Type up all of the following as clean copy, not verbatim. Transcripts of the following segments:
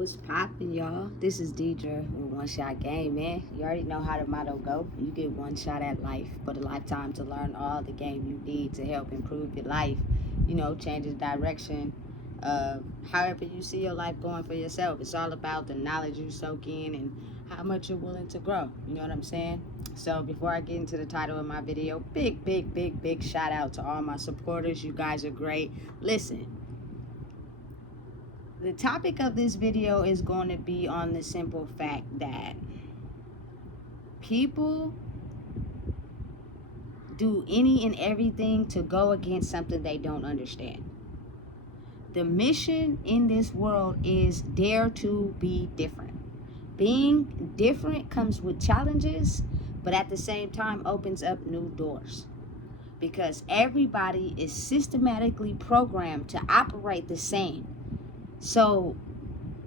What's poppin', y'all? This is Deidre with One Shot Game, man. You already know how the motto go. You get one shot at life, but a lifetime to learn all the game you need to help improve your life. Change the direction of however you see your life going for yourself. It's all about the knowledge you soak in and how much you're willing to grow. You know what I'm saying? So before I get into the title of my video, big shout out to all my supporters. You guys are great. Listen. The topic of this video is going to be on the simple fact that people do any and everything to go against something they don't understand. The mission in this world is dare to be different. Being different comes with challenges, but at the same time opens up new doors. Because everybody is systematically programmed to operate the same. So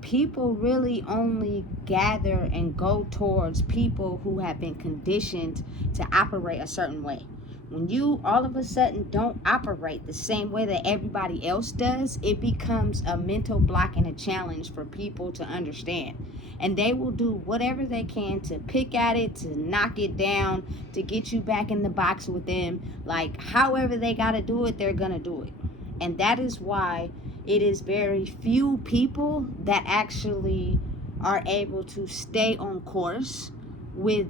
people really only gather and go towards people who have been conditioned to operate a certain way. When you all of a sudden don't operate the same way that everybody else does, it becomes a mental block and a challenge for people to understand. And they will do whatever they can to pick at it, to knock it down, to get you back in the box with them. Like, however they got to do it, they're going to do it. And that is why it is very few people that actually are able to stay on course with,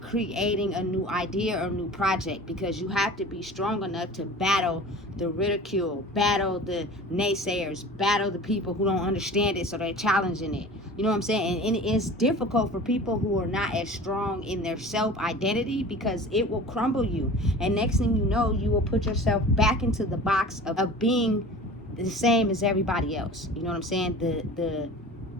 creating a new idea or new project, because you have to be strong enough to battle the ridicule, battle the naysayers, battle the people who don't understand it, so they're challenging it. You know what I'm saying? And it's difficult for people who are not as strong in their self-identity, because it will crumble you. And next thing you know, you will put yourself back into the box of being the same as everybody else. You know what I'm saying?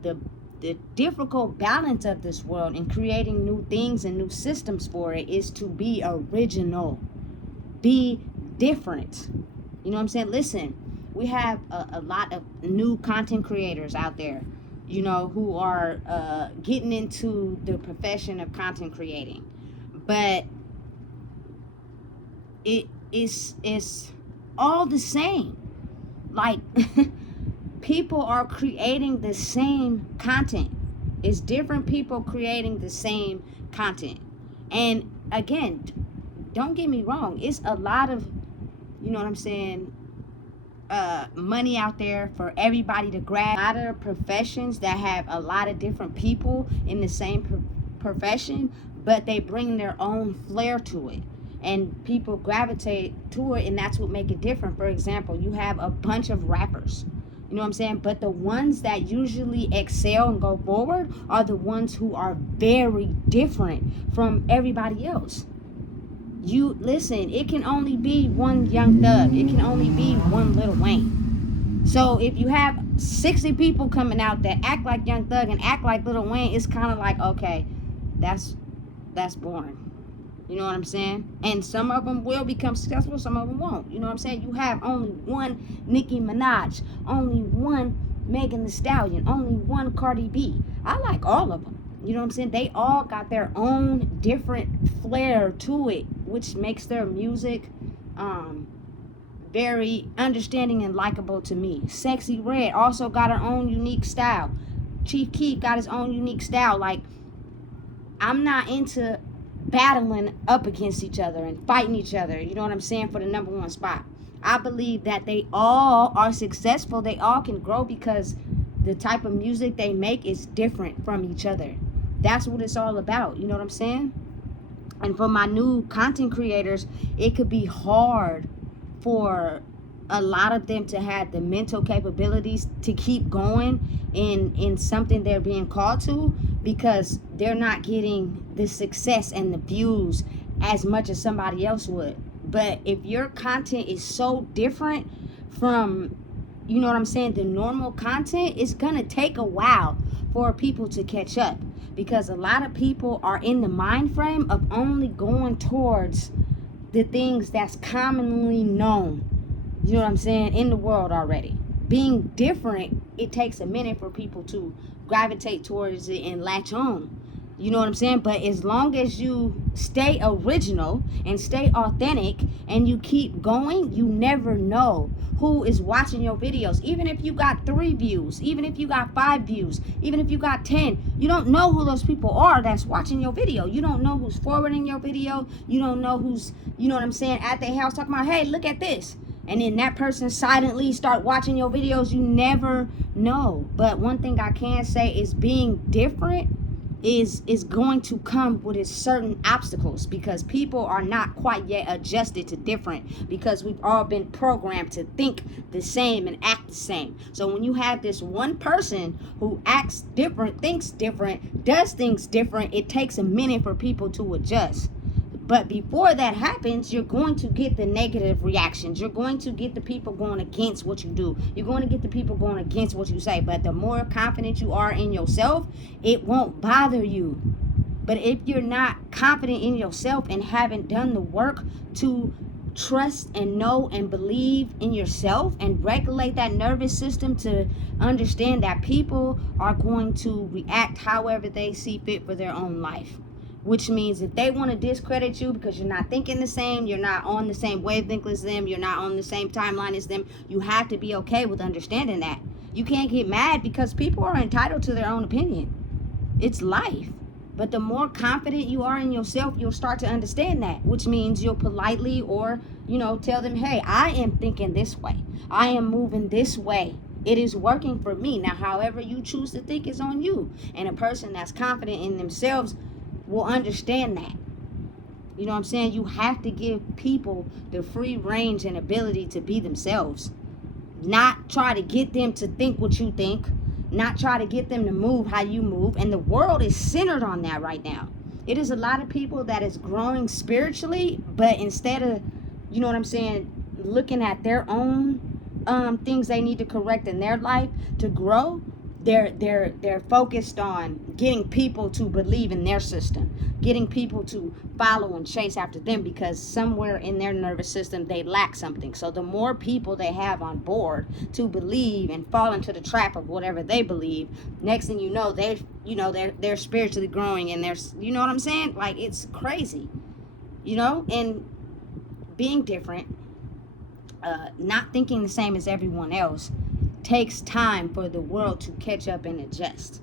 The difficult balance of this world and creating new things and new systems for it is to be original, be different. You know what I'm saying? Listen, we have a lot of new content creators out there, who are getting into the profession of content creating, but it's all the same. Like, people are creating the same content. It's different people creating the same content. And again, don't get me wrong, it's a lot of, money out there for everybody to grab. A lot of professions that have a lot of different people in the same profession, but they bring their own flair to it. And people gravitate to it, and that's what make it different. For example, you have a bunch of rappers, you know what I'm saying? But the ones that usually excel and go forward are the ones who are very different from everybody else. You listen, it can only be one Young Thug. It can only be one Lil Wayne. So if you have 60 people coming out that act like Young Thug and act like Lil Wayne, it's kind of like, okay, that's boring. You know what I'm saying? And some of them will become successful, some of them won't. You know what I'm saying? You have only one Nicki Minaj, only one Megan Thee Stallion, only one Cardi B. I like all of them. You know what I'm saying? They all got their own different flair to it, which makes their music very understanding and likable to me. Sexy Red also got her own unique style. Chief Keef got his own unique style. Like, I'm not into battling up against each other and fighting each other, you know what I'm saying, for the number one spot. I believe that they all are successful. They all can grow because the type of music they make is different from each other. That's what it's all about, you know what I'm saying? And for my new content creators, it could be hard for a lot of them to have the mental capabilities to keep going in something they're being called to, because they're not getting the success and the views as much as somebody else would. But if your content is so different from, you know what I'm saying, the normal content, it's gonna take a while for people to catch up, because a lot of people are in the mind frame of only going towards the things that's commonly known, you know what I'm saying, in the world already. Being different, it takes a minute for people to gravitate towards it and latch on. You know what I'm saying? But as long as you stay original and stay authentic and you keep going, you never know who is watching your videos. Even if you got 3 views, even if you got 5 views, even if you got 10, you don't know who those people are that's watching your video. You don't know who's forwarding your video. You don't know who's, you know what I'm saying, at their house talking about, hey, look at this. And then that person silently start watching your videos. You never know. But one thing I can say is being different is going to come with its certain obstacles, because people are not quite yet adjusted to different, because we've all been programmed to think the same and act the same. So when you have this one person who acts different, thinks different, does things different, it takes a minute for people to adjust. But before that happens, you're going to get the negative reactions. You're going to get the people going against what you do. You're going to get the people going against what you say. But the more confident you are in yourself, it won't bother you. But if you're not confident in yourself and haven't done the work to trust and know and believe in yourself and regulate that nervous system to understand that people are going to react however they see fit for their own life. Which means if they want to discredit you because you're not thinking the same, you're not on the same wavelength as them, you're not on the same timeline as them, you have to be okay with understanding that. You can't get mad because people are entitled to their own opinion. It's life. But the more confident you are in yourself, you'll start to understand that, which means you'll politely or, tell them, hey, I am thinking this way. I am moving this way. It is working for me. Now, however you choose to think is on you. And a person that's confident in themselves will understand that. You know what I'm saying? You have to give people the free range and ability to be themselves. Not try to get them to think what you think. Not try to get them to move how you move. And the world is centered on that right now. It is a lot of people that is growing spiritually, but instead of, you know what I'm saying, looking at their own things they need to correct in their life to grow, they're focused on getting people to believe in their system, getting people to follow and chase after them, because somewhere in their nervous system they lack something. So the more people they have on board to believe and fall into the trap of whatever they believe, next thing you know, they're spiritually growing, and they're, you know what I'm saying, like, it's crazy, and being different, not thinking the same as everyone else, takes time for the world to catch up and adjust.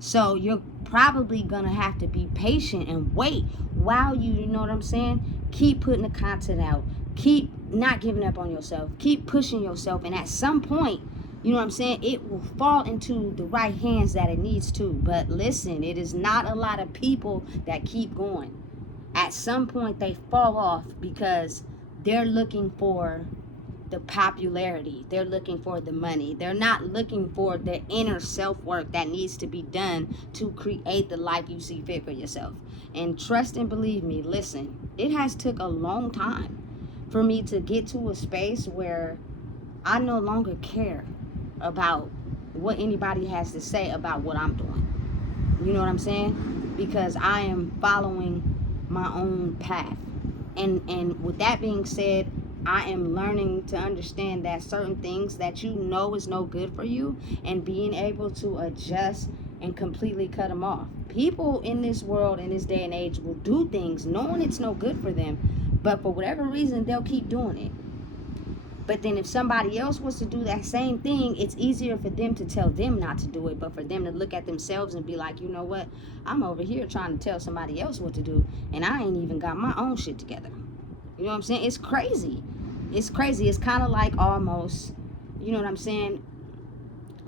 So you're probably gonna have to be patient and wait while you know what I'm saying, keep putting the content out, keep not giving up on yourself, keep pushing yourself, and at some point, you know what I'm saying, it will fall into the right hands that it needs to. But listen, it is not a lot of people that keep going. At some point they fall off because they're looking for the popularity, they're looking for the money, they're not looking for the inner self-work that needs to be done to create the life you see fit for yourself. And trust and believe me, listen, it has took a long time for me to get to a space where I no longer care about what anybody has to say about what I'm doing. You know what I'm saying? Because I am following my own path. And with that being said, I am learning to understand that certain things that you know is no good for you, and being able to adjust and completely cut them off. People in this world, in this day and age, will do things knowing it's no good for them, but for whatever reason, they'll keep doing it. But then if somebody else was to do that same thing, it's easier for them to tell them not to do it, but for them to look at themselves and be like, you know what, I'm over here trying to tell somebody else what to do, and I ain't even got my own shit together. You know what I'm saying? It's crazy. It's crazy. It's kind of like almost, you know what I'm saying,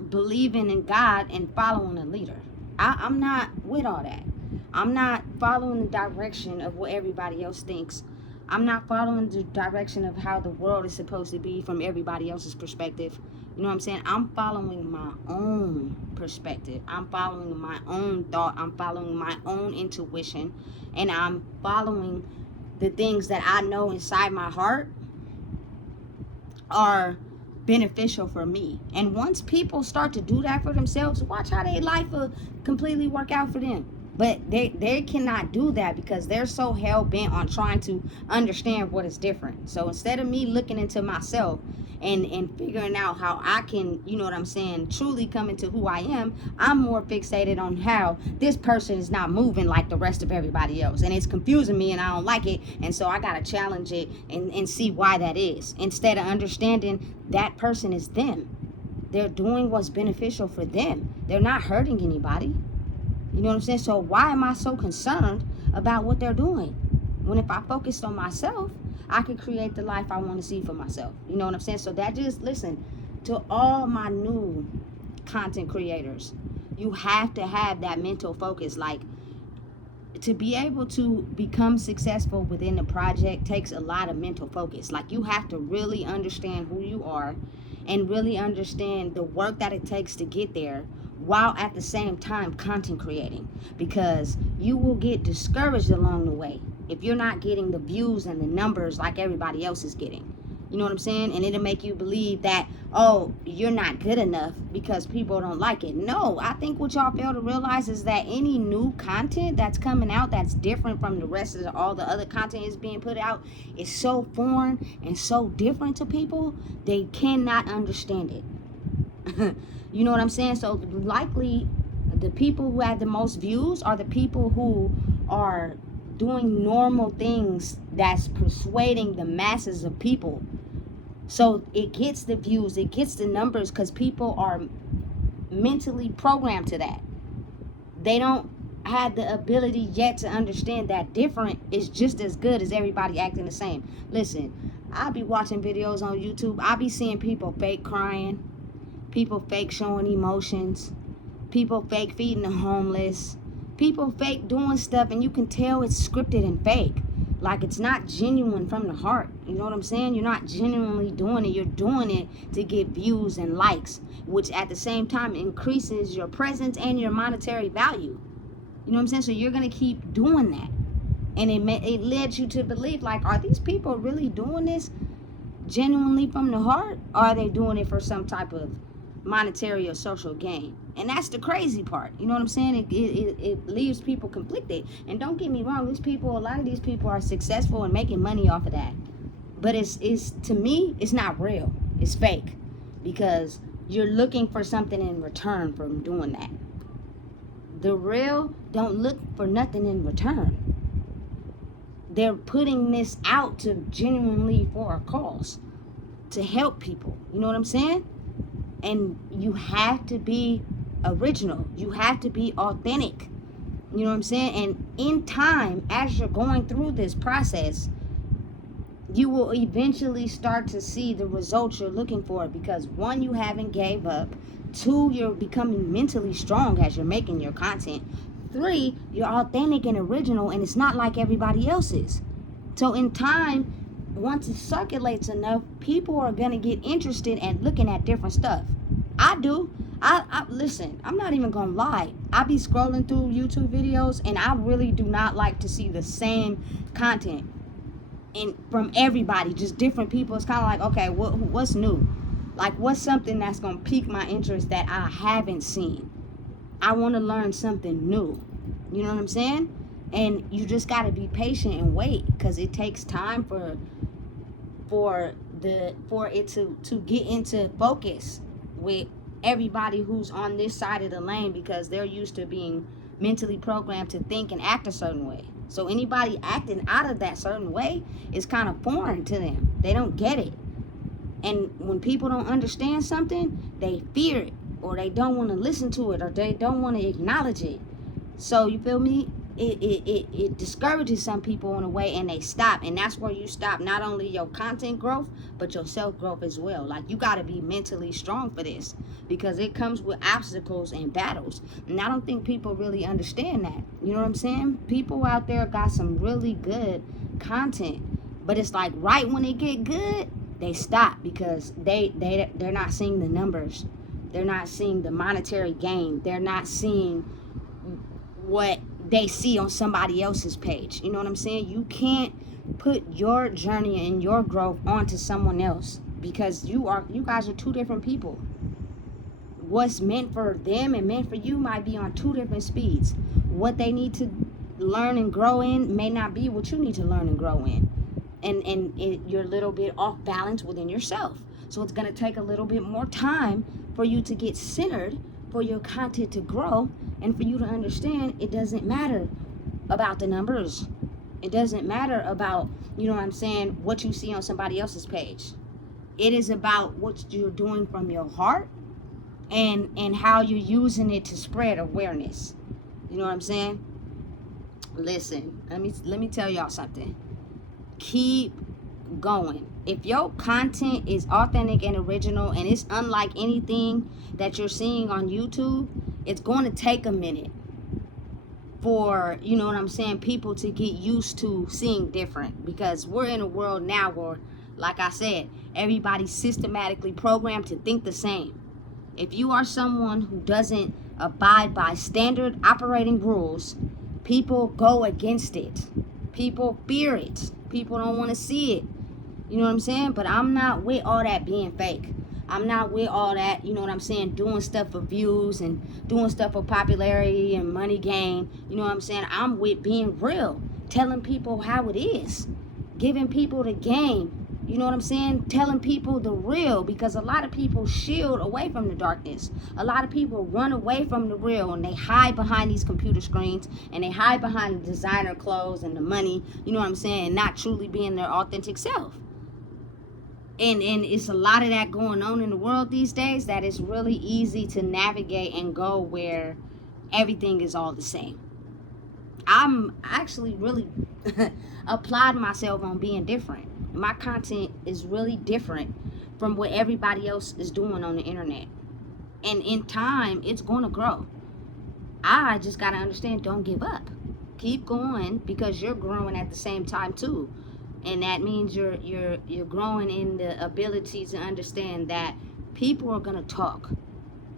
believing in God and following a leader. I'm not with all that. I'm not following the direction of what everybody else thinks. I'm not following the direction of how the world is supposed to be from everybody else's perspective. You know what I'm saying? I'm following my own perspective. I'm following my own thought. I'm following my own intuition. And I'm following the things that I know inside my heart are beneficial for me. And once people start to do that for themselves, watch how their life will completely work out for them. But they cannot do that because they're so hell-bent on trying to understand what is different. So instead of me looking into myself and figuring out how I can, you know what I'm saying, truly come into who I am, I'm more fixated on how this person is not moving like the rest of everybody else. And it's confusing me and I don't like it. And so I got to challenge it and see why that is. Instead of understanding that person is them. They're doing what's beneficial for them. They're not hurting anybody. You know what I'm saying? So why am I so concerned about what they're doing? When if I focused on myself, I could create the life I want to see for myself. You know what I'm saying? So that just, listen, to all my new content creators, you have to have that mental focus. Like, to be able to become successful within the project takes a lot of mental focus. Like, you have to really understand who you are and really understand the work that it takes to get there, while at the same time content creating, because you will get discouraged along the way if you're not getting the views and the numbers like everybody else is getting. You know what I'm saying? And it'll make you believe that, oh, you're not good enough because people don't like it. No, I think what y'all fail to realize is that any new content that's coming out that's different from the rest of all the other content is being put out is so foreign and so different to people, they cannot understand it. You know what I'm saying? So likely the people who have the most views are the people who are doing normal things that's persuading the masses of people. So it gets the views, it gets the numbers, because people are mentally programmed to that. They don't have the ability yet to understand that different is just as good as everybody acting the same. Listen, I'll be watching videos on YouTube. I'll be seeing people fake crying, people fake showing emotions, people fake feeding the homeless, people fake doing stuff, and you can tell it's scripted and fake. Like, it's not genuine from the heart. You know what I'm saying? You're not genuinely doing it. You're doing it to get views and likes, which at the same time increases your presence and your monetary value. You know what I'm saying? So you're going to keep doing that. And it led you to believe, like, are these people really doing this genuinely from the heart? Or are they doing it for some type of monetary or social gain? And that's the crazy part. You know what I'm saying? It leaves people conflicted. And don't get me wrong, a lot of these people are successful and making money off of that. But it's to me, it's not real. It's fake. Because you're looking for something in return from doing that. The real don't look for nothing in return. They're putting this out to genuinely for a cause, to help people. You know what I'm saying? And you have to be original. You have to be authentic. You know what I'm saying? And in time, as you're going through this process, you will eventually start to see the results you're looking for, because one, you haven't gave up. Two, you're becoming mentally strong as you're making your content. Three, you're authentic and original, and it's not like everybody else's. So in time, once it circulates enough, people are going to get interested and looking at different stuff. I do. I listen, I'm not even going to lie. I be scrolling through YouTube videos, and I really do not like to see the same content and from everybody, just different people. It's kind of like, okay, what's new? Like, what's something that's going to pique my interest that I haven't seen? I want to learn something new. You know what I'm saying? And you just got to be patient and wait, because it takes time for it to get into focus with everybody who's on this side of the lane, because they're used to being mentally programmed to think and act a certain way. So anybody acting out of that certain way is kind of foreign to them. They don't get it. And when people don't understand something, they fear it, or they don't want to listen to it, or they don't want to acknowledge it. So you feel me? It discourages some people in a way, and they stop. And that's where you stop not only your content growth, but your self-growth as well. Like, you got to be mentally strong for this, because it comes with obstacles and battles. And I don't think people really understand that. You know what I'm saying? People out there got some really good content, but it's like right when they get good, they stop, because they're not seeing the numbers. They're not seeing the monetary gain. They're not seeing what they see on somebody else's page. You know what I'm saying? You can't put your journey and your growth onto someone else, because you guys are two different people. what's meant for them and meant for you might be on two different speeds. What they need to learn and grow in may not be what you need to learn and grow in. And you're a little bit off balance within yourself. So it's going to take a little bit more time for you to get centered, for your content to grow, and for you to understand it doesn't matter about the numbers. It doesn't matter about, you know what I'm saying, what you see on somebody else's page. It is about what you're doing from your heart and how you're using it to spread awareness. You know what I'm saying? Listen, let me tell y'all something. Keep going. If your content is authentic and original and it's unlike anything that you're seeing on YouTube, it's going to take a minute for, you know what I'm saying, people to get used to seeing different, because we're in a world now where, like I said, everybody's systematically programmed to think the same. If you are someone who doesn't abide by standard operating rules, people go against it. People fear it. People don't want to see it. You know what I'm saying? But I'm not with all that being fake. I'm not with all that, you know what I'm saying, doing stuff for views and doing stuff for popularity and money gain. You know what I'm saying? I'm with being real, telling people how it is, giving people the game. You know what I'm saying? Telling people the real, because a lot of people shield away from the darkness. A lot of people run away from the real, and they hide behind these computer screens, and they hide behind the designer clothes and the money, you know what I'm saying, and not truly being their authentic self. And it's a lot of that going on in the world these days, that it's really easy to navigate and go where everything is all the same. I'm actually really applied myself on being different. My content is really different from what everybody else is doing on the internet. And in time, it's going to grow. I just got to understand, don't give up. Keep going, because you're growing at the same time too. And that means you're growing in the ability to understand that people are going to talk.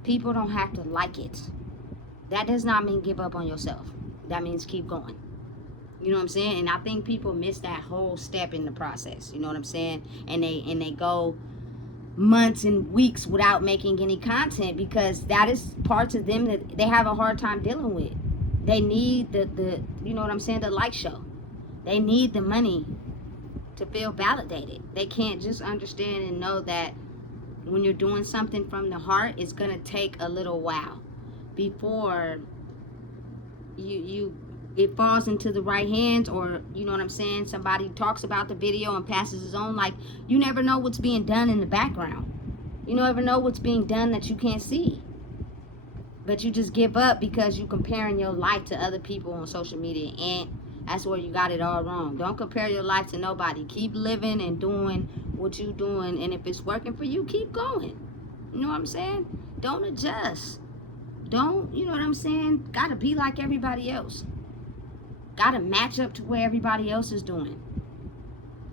People don't have to like it. That does not mean give up on yourself. That means keep going. You know what I'm saying? And I think people miss that whole step in the process. You know what I'm saying? And they go months and weeks without making any content, because that is parts of them that they have a hard time dealing with. They need the you know what I'm saying, the light show. They need the money to feel validated. They can't just understand and know that when you're doing something from the heart, it's gonna take a little while before it falls into the right hands, or you know what I'm saying, somebody talks about the video and passes his own. Like, you never know what's being done in the background. You never know what's being done that you can't see. But you just give up because you're comparing your life to other people on social media, and that's where you got it all wrong. Don't compare your life to nobody. Keep living and doing what you're doing, and if it's working for you, keep going. You know what I'm saying? Don't adjust. Don't, you know what I'm saying, gotta be like everybody else. Gotta match up to where everybody else is doing.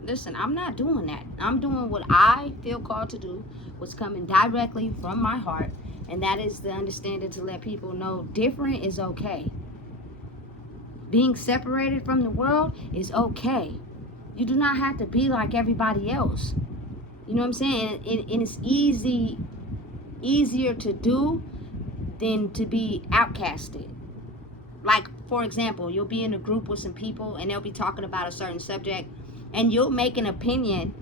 Listen, I'm not doing that. I'm doing what I feel called to do, what's coming directly from my heart, and that is the understanding to let people know different is okay. Being separated from the world is okay. You do not have to be like everybody else. You know what I'm saying? And it's easier to do than to be outcasted. Like, for example, you'll be in a group with some people and they'll be talking about a certain subject, and you'll make an opinion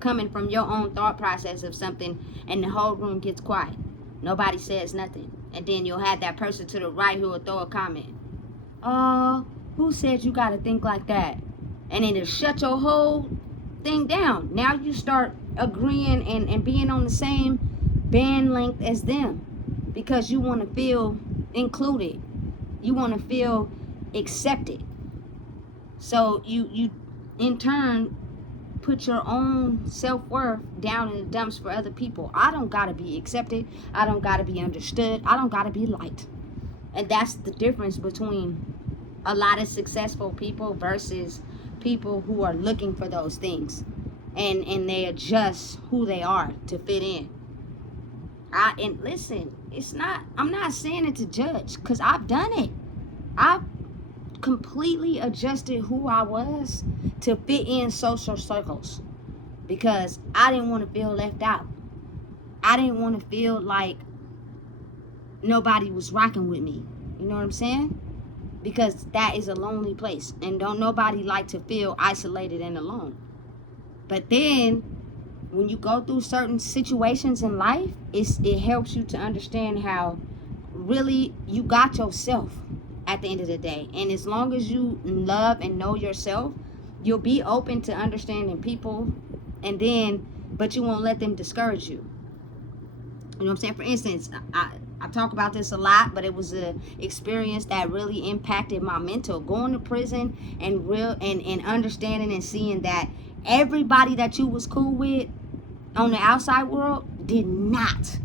coming from your own thought process of something, and the whole room gets quiet. Nobody says nothing. And then you'll have that person to the right who will throw a comment. Who said you gotta think like that? And then it'll shut your whole thing down. Now you start agreeing and being on the same band length as them, because you want to feel included. You want to feel accepted. So you in turn put your own self-worth down in the dumps for other people. I don't gotta be accepted. I don't gotta be understood. I don't gotta be liked. And that's the difference between a lot of successful people versus people who are looking for those things, and they adjust who they are to fit in. And listen, I'm not saying it to judge, because I've done it. I've completely adjusted who I was to fit in social circles, because I didn't want to feel left out. I didn't want to feel like nobody was rocking with me. You know what I'm saying? Because that is a lonely place, and don't nobody like to feel isolated and alone. But then when you go through certain situations in life, it helps you to understand how really you got yourself at the end of the day. And as long as you love and know yourself, you'll be open to understanding people, and then but you won't let them discourage you. You know what I'm saying? For instance, I talk about this a lot, but it was an experience that really impacted my mental. Going to prison and understanding and seeing that everybody that you was cool with on the outside world did not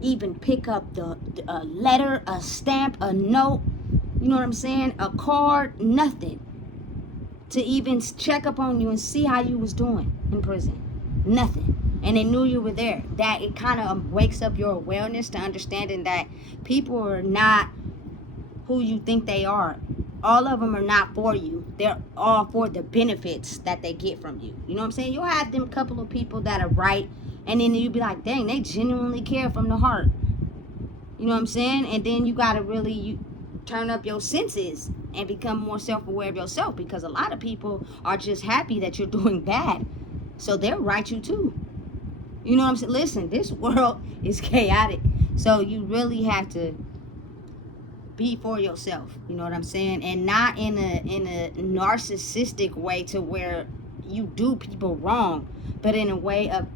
even pick up a letter, a stamp, a note, you know what I'm saying, a card, nothing to even check up on you and see how you was doing in prison. Nothing. And they knew you were there. That it kind of wakes up your awareness to understanding that people are not who you think they are. All of them are not for you. They're all for the benefits that they get from you. You know what I'm saying? You'll have them couple of people that are right, and then you'll be like, dang, they genuinely care from the heart. You know what I'm saying? And then you got to really turn up your senses and become more self-aware of yourself, because a lot of people are just happy that you're doing bad. So they'll write you too. You know what I'm saying? Listen, this world is chaotic. So you really have to be for yourself. You know what I'm saying? And not in a narcissistic way to where you do people wrong, but in a way of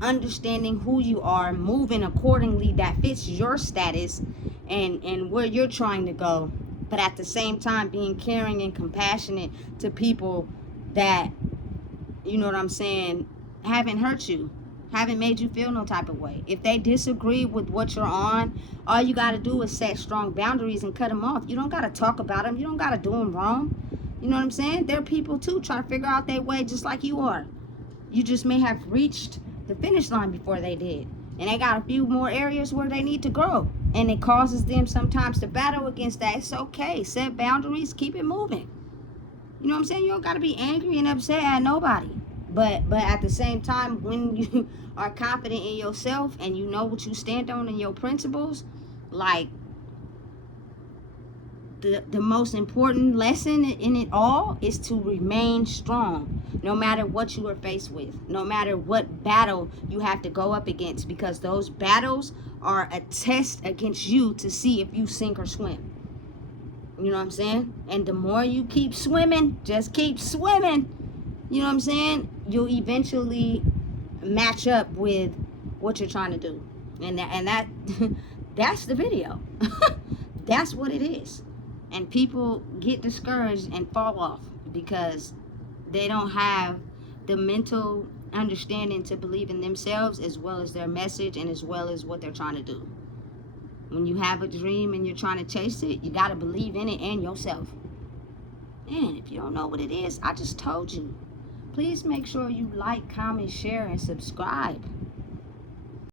understanding who you are, moving accordingly that fits your status and where you're trying to go, but at the same time being caring and compassionate to people that, you know what I'm saying, haven't hurt you, haven't made you feel no type of way. If they disagree with what you're on, all you got to do is set strong boundaries and cut them off. You don't got to talk about them. You don't got to do them wrong. You know what I'm saying? They're people too, trying to figure out their way just like you are. You just may have reached the finish line before they did, and they got a few more areas where they need to grow, and it causes them sometimes to battle against that. It's okay. Set boundaries, keep it moving. You know what I'm saying? You don't got to be angry and upset at nobody, but at the same time, when you are confident in yourself and you know what you stand on and your principles, like the most important lesson in it all is to remain strong no matter what you are faced with, no matter what battle you have to go up against, because those battles are a test against you to see if you sink or swim. You know what I'm saying? And the more you keep swimming, just keep swimming, you know what I'm saying, you'll eventually match up with what you're trying to do. And that that's the video. That's what it is. And people get discouraged and fall off because they don't have the mental understanding to believe in themselves as well as their message and as well as what they're trying to do. When you have a dream and you're trying to chase it, you got to believe in it and yourself. And if you don't know what it is, I just told you. Please make sure you like, comment, share, and subscribe.